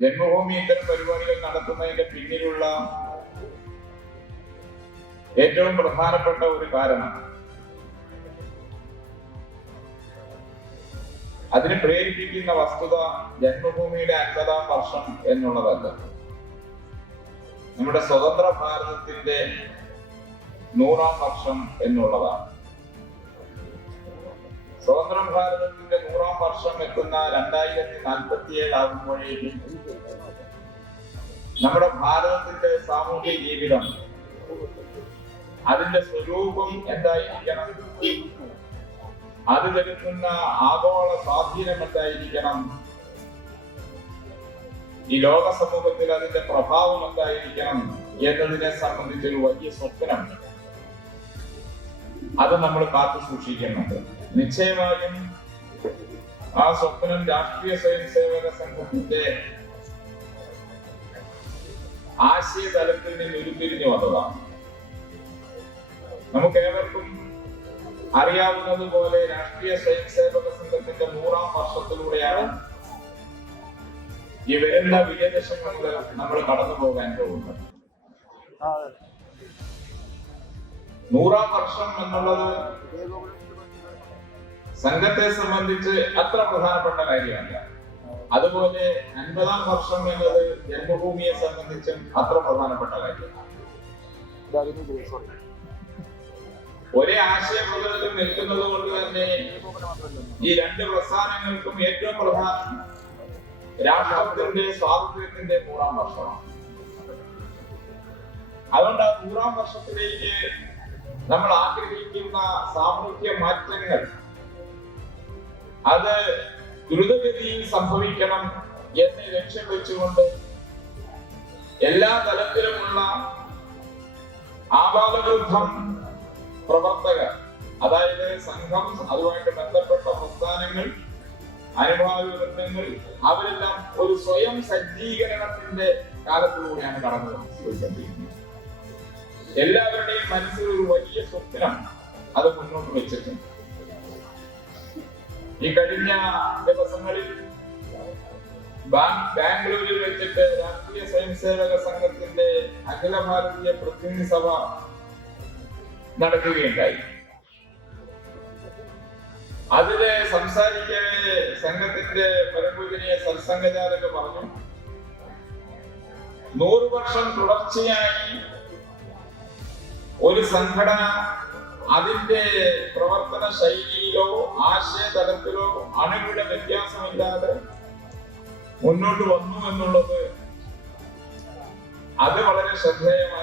ജന്മഭൂമി ഇത്തരം പരിപാടികൾ നടത്തുന്നതിന്റെ പിന്നിലുള്ള ഏറ്റവും പ്രധാനപ്പെട്ട ഒരു കാരണം അതിന് പ്രേരിപ്പിക്കുന്ന വസ്തുത ജന്മഭൂമിയുടെ 50-ാം വർഷം എന്നുള്ളതല്ല, നമ്മുടെ സ്വതന്ത്ര ഭാരതത്തിന്റെ 100-ാം വർഷം എന്നുള്ളതാണ്. സ്വതന്ത്ര ഭാരതത്തിന്റെ 100-ാം വർഷം എത്തുന്ന 2047 ആകുമ്പോഴേക്കും നമ്മുടെ ഭാരതത്തിന്റെ സാമൂഹ്യ ജീവിതം, അതിന്റെ സ്വരൂപം എന്തായിരിക്കണം, അത് ചെലുത്തുന്ന ആഗോള സ്വാധീനം എന്തായിരിക്കണം, ഈ ലോക സമൂഹത്തിൽ അതിന്റെ പ്രഭാവം എന്തായിരിക്കണം എന്നതിനെ സംബന്ധിച്ചൊരു വലിയ സ്വപ്നം അത് നമ്മൾ കാത്തു സൂക്ഷിക്കുന്നുണ്ട്. നിശ്ചയമായും ആ സ്വപ്നം രാഷ്ട്രീയ സ്വയംസേവക സംഘത്തിന്റെ ആശയതലത്തിൽ നിന്ന് ഉരുത്തിരിഞ്ഞു വന്നതാണ്. നമുക്കേവർക്കും അറിയാവുന്നതുപോലെ രാഷ്ട്രീയ സ്വയംസേവക സംഘത്തിന്റെ 100-ാം വർഷത്തിലൂടെയാണ് ഈ വരുന്ന വിജയദശമി മുതൽ നമ്മൾ കടന്നു പോകാൻ പോകുന്നത്. 100-ാം വർഷം എന്നുള്ളത് സംഘത്തെ സംബന്ധിച്ച് അത്ര പ്രധാനപ്പെട്ട കാര്യമല്ല. അതുപോലെ 50-ാം വർഷം എന്നത് ജന്മഭൂമിയെ സംബന്ധിച്ചും അത്ര പ്രധാനപ്പെട്ട കാര്യമാണ്. ഒരേ ആശയപ്രകടനത്തിൽ നിൽക്കുന്നത് കൊണ്ട് തന്നെ ഈ രണ്ട് പ്രസ്ഥാനങ്ങൾക്കും ഏറ്റവും പ്രധാനം രാഷ്ട്രത്തിന്റെ സ്വാതന്ത്ര്യത്തിന്റെ 100-ാം വർഷമാണ്. അതുകൊണ്ട് ആ 100-ാം വർഷത്തിലേക്ക് നമ്മൾ ആഗ്രഹിക്കുന്ന സാമൂഹ്യ മാറ്റങ്ങൾ അത് ദ്രുതഗതിയിൽ സംഭവിക്കണം എന്ന് ലക്ഷ്യം വെച്ചുകൊണ്ട് എല്ലാ തലത്തിലുമുള്ള ആപാലവൃദ്ധം പ്രവർത്തകർ, അതായത് സംഘം, അതുമായിട്ട് ബന്ധപ്പെട്ട പ്രസ്ഥാനങ്ങൾ, അനുഭാവി വൃത്തങ്ങൾ, അവരെല്ലാം ഒരു സ്വയം സജ്ജീകരണത്തിന്റെ കാലത്തിലൂടെയാണ് കടന്നു പോയിക്കൊണ്ടിരിക്കുന്നത്. എല്ലാവരുടെയും മനസ്സിൽ ഒരു വലിയ സ്വപ്നം അത് മുന്നോട്ട് വെച്ചിട്ടുണ്ട്. ഈ കഴിഞ്ഞ ദിവസങ്ങളിൽ ബാംഗ്ലൂരിൽ വെച്ചിട്ട് രാഷ്ട്രീയ സ്വയംസേവക സംഘത്തിന്റെ അഖില ഭാരതീയ പ്രതിനിധി സഭ നടക്കുകയുണ്ടായി. അതില് സംസാരിക്കവേ സംഘത്തിന്റെ പരമ്പൂജനീയ സത്സംഗചാരക പറഞ്ഞു, 100 വർഷം തുടർച്ചയായി ഒരു സംഘടന അതിന്റെ പ്രവർത്തന ശൈലിയിലോ ആശയതലത്തിലോ അണുവിട വ്യത്യാസമില്ലാതെ മുന്നോട്ട് വന്നു എന്നുള്ളത് അത് വളരെ ശ്രദ്ധേയമായ